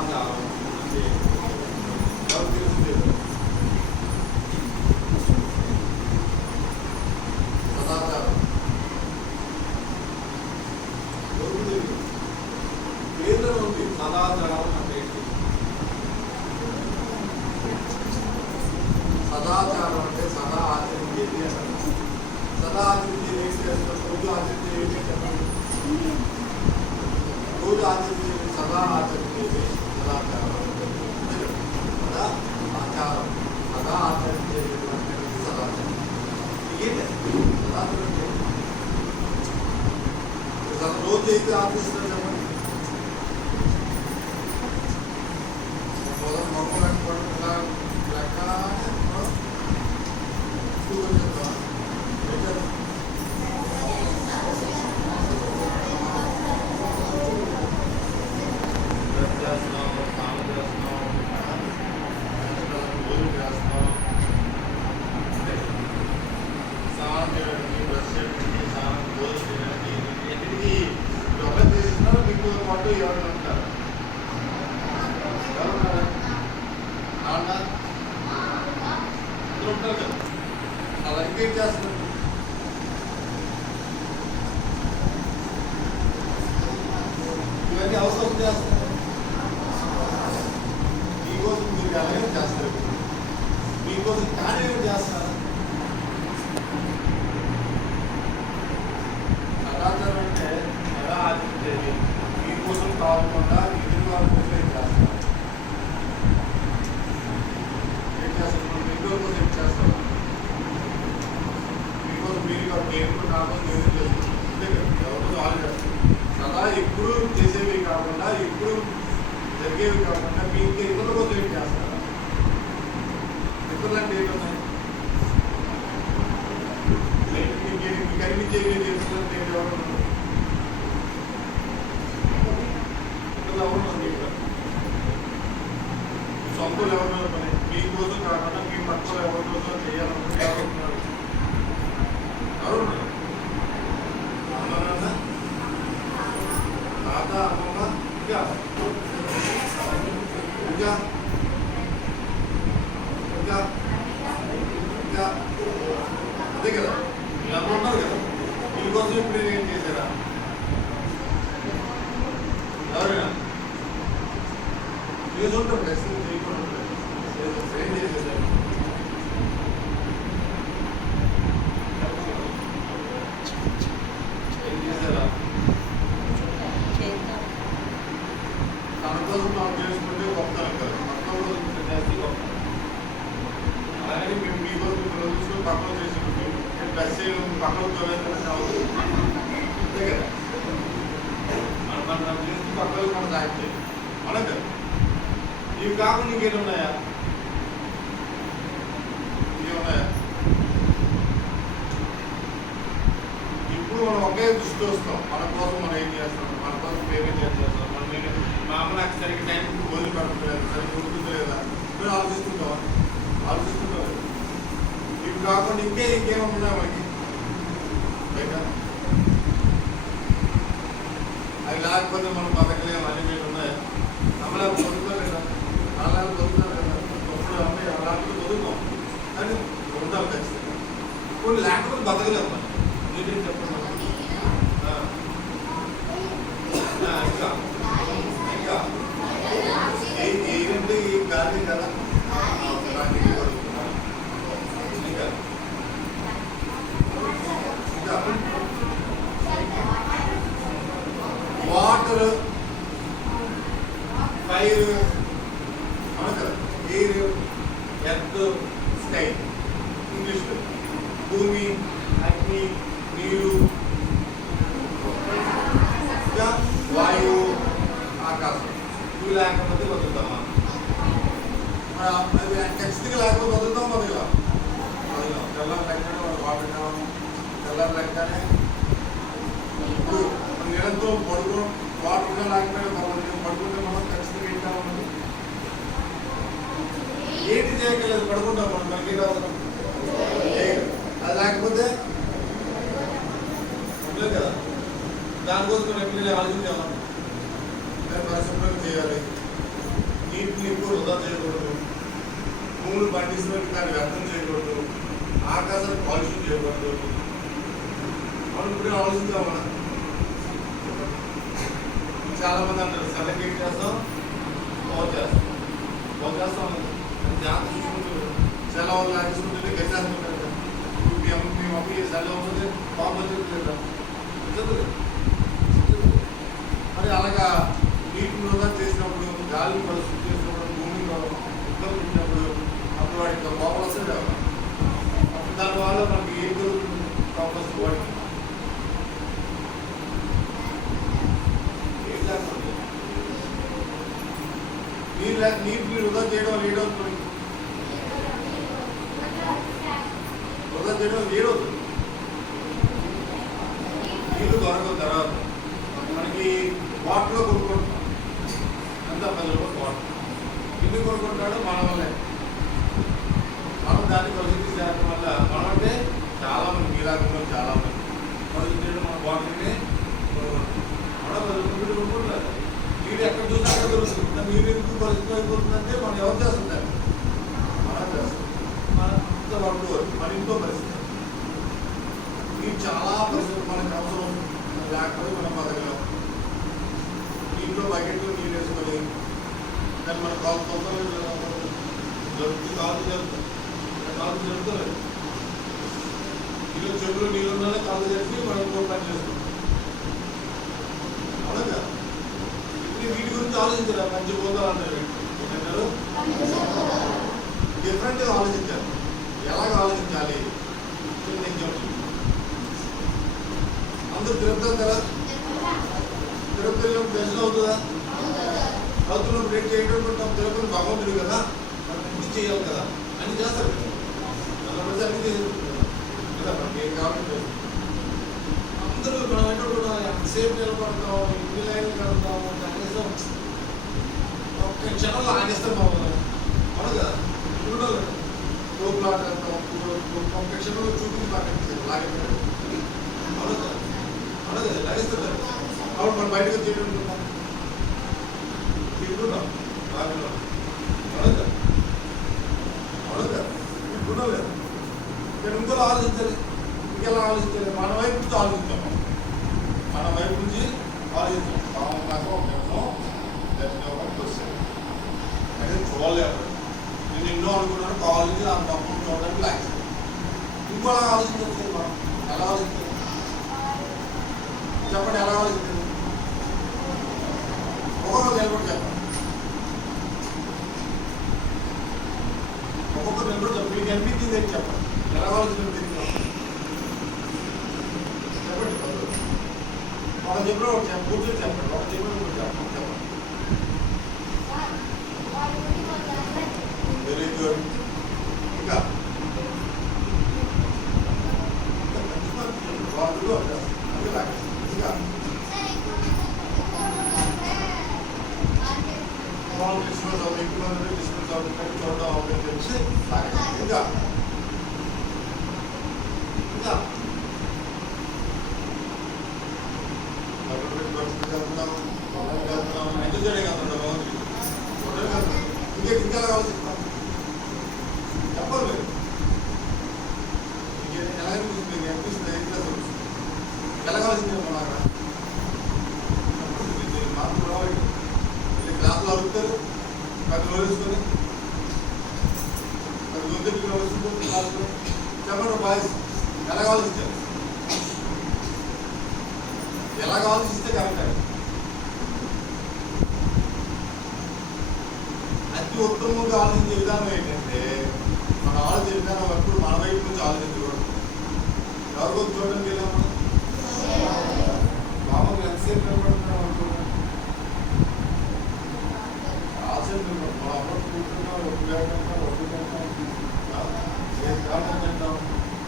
సదాచారం అంటే ఎవరు తెలిసిందే సదాచారం పేర్లో ఉంది సదాచారం అంటే సదాచారం అంటే సదా ఆచరించేది అంటారు. సదా ఆచరించేది ఏం చేస్తారు? రోజు ఆచరించేది ఏం చెప్పండి? రోజు ఆచరించేది సదా ఆచరించేది సదాచారం. సదా ఆచారం సదా ఆచరించేది సదాచారం. ఏంటి సదాచారం అంటే రోజు అయితే ఆచరిస్తారు చెప్పండి. మొదలు లెక్క ఎవరు ఉంటారు? ఉంటారు కదా, అలా ఇంకేం చేస్తున్నారు? ఇవన్నీ అవసరం చేస్తున్నారు. మీకోసం మీరు అలాగే చేస్తారు, మీకోసం కానీ ఏమి చేస్తారు? సదాచారం అంటే ఎలా ఆచరించేది మీకోసం కాకుండా ఎదురు వారి కోసం ఏం చేస్తారు? ఏం చేస్తారు? ఎదురు కోసం ఏం చేస్తారు? మీకోసం మీరు నేను నాకు నేను చేస్తారు. అంతే కదా, ఎవరితో వాళ్ళు చేస్తారు. సదా ఎప్పుడు చేసేవి కాకుండా ఎప్పుడు జరిగేవి కాకుండా మీ ఇంకా ఇతరుల కోసం ఏం చేస్తారా? ఇతరులు అంటే ఏంటున్నాయి? మీకు అనిపించేవి తెలుసుకుంటే ఎవరు సొంతలు ఎవరున్నారు? పని మీకోసం కాకుండా మీ పక్కన ఎవరి కోసం చేయాలనుకుంటే ఎవరున్నారు? ఎవరున్నారు? అమ్మనాన్న, తాత, అమ్మమ్మ, ఇంకా ఇంకా ఇంకా ఇంకా అదే కదా, ఇలా ఉన్నారు కదా. మీకోసం ఇప్పుడు ఏం చేశారా? ఎవరైనా చేసుంటారు, ఖచ్చితంగా చేయకుండా ఉంటారు. ఏం చేసేసారు? ఏం చేశారా? తన కోసం మనం చేసుకుంటే గొప్పతనం కదా, పక్కన కోసం చేస్తే గొప్ప. అలాగే మేము మీకోసం చూసుకొని పక్కన చేసుకుంటే ప్లస్ చేయడం పక్కన అవుతుంది. అంతే కదా, మనం చేసి పక్కన మనం సాయం చేయాలి. మనం కదా, ఇవి కాకుండా ఇంకేమి ఉన్నాయా? ఇంకేమున్నాయా? ఇప్పుడు మనం ఒకే దృష్టి వస్తాం. మన కోసం మనం ఏం చేస్తాం, మన కోసం పేమెంట్ ఏం చేస్తాం, మనం మా అమ్మ నాకు సరిగ్గా టైం భోజనం పడుతుంది, సరిగ్గా ఉడుకుతుందో లేదా మేము ఆలోచిస్తుంటాం. ఇవి కాకుండా ఇంకేమన్నా మనకి బయట అవి లేకపోతే మనం బతకలేము. అన్ని మీరు ఉన్నాయా? అమ్మలా పొందుతారు కదా, అలాగే పొందుతారు కదా. ఒకప్పుడు అమ్మాయి అలాంటి పొందుతాం కానీ ఉండాలి ఖచ్చితంగా. కొన్ని లేకపోతే బతకలేము. మనం మీరేం చెప్పండి? ఇంకా ఇంకా ఏంటంటే ఈ గాలి కదా, ఇంకా water, fire, air, earth, sky. ఇంగ్లీష్లో భూమి, అగ్ని, నీరు, వాయువు, ఆకాశం. ఇవి లేకపోతే బతుకుతామా? ఖచ్చితంగా లేకపోతే బతుకుతాం. బతుకుతాం తెల్లారి లెక్కనే వాటర్ కావాలి. తెల్లారి లెక్కనే ఇప్పుడు నిరంతరం పడుకో వాటర్ లేకపోయినా పర్వాలేదు, పడుకుంటే మనం ఖచ్చితంగా ఏం కావాలి? ఏంటి చేయగలేదు, పడుకుంటాం మనం. మనకి ఏం అవసరం? అది లేకపోతే ఉండలేదు కదా. దానికోసం ఎప్పుడు ఆలోచించాము, దాన్ని పరిశుభ్రంగా చేయాలి. నీటిని ఎక్కువ వృధా చేయకూడదు, భూములు పండించినట్టు దాన్ని వ్యర్థం చేయకూడదు, ఆకాశాన్ని కాలుష్యం చేయకూడదు. మనం ఇప్పుడు ఆలోచించామన్నా. చాలా మంది అంటారు సెలెక్ట్ ఏం చేస్తాం, పవర్ చేస్తాం జాగ్రత్త చూసుకుంటూ సెలవులు లాగేసుకుంటే గచ్చేస్తుంటారు. మీ మమ్మీ సెలవు అవుతుంది బాబు లేదా మరి అలాగా నీటిని వృధా చేసినప్పుడు, గాలిని పరిస్థితి చేసినప్పుడు, భూమిలో ఇబ్బంది పెట్టినప్పుడు అప్పుడు వాడికి లోపల వస్తుంది. అప్పుడు దానివల్ల మనకి ఏం జరుగుతుంది? కాంపస్ వాడికి ఏం చేస్తుంది? నీటిని వృధా చేయడం ఏడవుతుంది, వృధా చేయడం ఏడవుతుంది. నీళ్ళు దొరకదు. తర్వాత మనకి వాటర్లో కొనుక్కుంటాం, అంతా 10 రూపాయలు వాటర్. ఇల్లు కొనుక్కుంటాడు మన వల్లే. మనం దాన్ని పరిస్థితి చేయడం వల్ల మనం అంటే చాలా మంది మీలాగంలో చాలా మంది పరిస్థితి చేయడం మన వాటర్ని మనం 10 రూపాయలు కొనుక్కుంటారు. నీరు ఎక్కడ చూసినా అక్కడ దొరుకుతుంది. నీరు ఎందుకు పరిస్థితి అయిపోతుందంటే మనం ఎవరు చేస్తుంటారు? మనం చేస్తాం. మన వాడుకోవాలి. మన ఇంట్లో పరిస్థితి నీరు చాలా పరిస్థితి మనకు అవసరం లేకపోతే మనం బతకలేం. ఇంట్లో బకెట్లో నీళ్ళు వేసుకొని కానీ మన కాలు తొందరగా జరుగుతుంది, కాలు జరుగుతుంది. ఇల్లు చెప్పులు నీళ్ళు ఉన్నానే కాలు జరిపి మనం ఇంకో పని చేస్తాం. అవునా? ఇప్పుడు వీటి గురించి ఆలోచించారు. మంచి పోతారు అన్నారు. ఏంటంటారు? డిఫరెంట్గా ఆలోచించారు. ఎలాగ ఆలోచించాలి? అందరూ తిరుగుతాం కదా, తిరుపతిలో దర్శనం అవుతుందా? అవుతున్నప్పుడు బ్రేక్ చేయడం తిరుపతి భగవంతుడు కదా, మనం అన్ని చేయాలి కదా, అన్ని చేస్తారు కదా, అన్ని చేస్తారు కదా. మనకి ఏం కావాలి? అందరూ మనం ఏంటో కూడా ఎంతసేపు నిలబడతాం, ఇన్ని లైన్లు కడతాం, కనీసం ఒక్క క్షణంలో ఆగేస్తాం. అవును కదా, చూడాలి. తోపులాట ఒక్క క్షణంలో చూపించి లాగేస్తాడు. అవును కదా, అవును కదా, లాగేస్తారు. అప్పుడు మనం బయటకు తింటున్నాం, బాగా అడగ లేదు. నేను ఇంకోలా ఆలోచించాలి, ఇంకెలా ఆలోచించాలి? మన వైపు నుంచి ఆలోచించాము, మన వైపు నుంచి ఆలోచించాం. నాకు ఒక వస్తుంది అయితే చూడలేదు. నేను ఎన్నో అనుకున్నాను, కాలేజీ ఆ పక్కన చూడడానికి లాగ్. ఇంకోలా ఆలోచించాలి. మనం ఎలా ఆలోచించాలి చెప్పండి? ఎలా ఆలోచించాలి? ఒక్కొక్కరు నిలబడి చెప్పండి. ఒక్కొక్కరు నిలబడి చెప్పండి. మీకు అనిపించింది ఏంటి చెప్పండి? ఎలా ఆలోచించాలి చెప్పండి. ఒక చెప్పిన ఒక కూర్చొని చెప్పండి. ఒక చెప్పిన చెప్పండి. Very good. ఇంకా వాళ్ళు ఇంకా డిస్టెన్స్ అవుతుంది, డిస్టెన్స్ అవుతుంది, చూడడం అవుతుంది తెలిసి ఇంకా ఇంకా ఎంజాయ్ చేయడం కదా ఇంకా ఆలోచిస్తాం. చెప్పాలి మీరు ఎలా అనిపిస్తుంది? అనిపిస్తుంది ఎలా ఆలోచించారు? మన మార్పు రావాలి. క్లాసులు అడుగుతారు, 10 రోజులు వేసుకొని 10 రోజులు వస్తుంది క్లాసులు. చెప్పండి బాయ్స్, ఎలా ఆలోచించారు? ఎలా ఆలోచిస్తే కరెక్ట్? అతి ఉత్తమంగా ఆలోచించే విధానం ఏంటంటే మన ఆలోచన విధానం ఎప్పుడు మన వైపు నుంచి ఆలోచించకూడదు. ఎవరికో చూడడం లేదా? మనం బాబు ఎంతసేపు నిలబడుతున్నాం అనుకుంటున్నాం, ఆసక్తి మన అప్పుడు కూర్చున్నాం, తింటాం.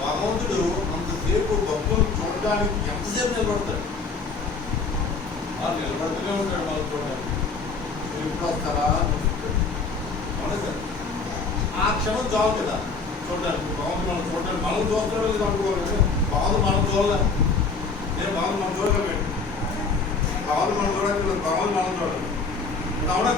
భగవంతుడు అంతసేపు భక్తులు చూడడానికి ఎంతసేపు నిలబడతాడు? వాళ్ళు నిలబడుతూనే ఉంటాడు. వాళ్ళు చూడడానికి మీరు ఎప్పుడు వస్తారా? అవునా సార్? ఆ క్షణం చాలు కదా చూడడానికి. బాగుంది మనం చూడడానికి. మనం చూస్తాడో లేదు అనుకోవాలి. బాగుంది మనం చూడలే. నేను బాగుంది మనం చూడలేము. బాగుంది మనం చూడలేదు, బాగుంది మనం చూడాలి. అవునా?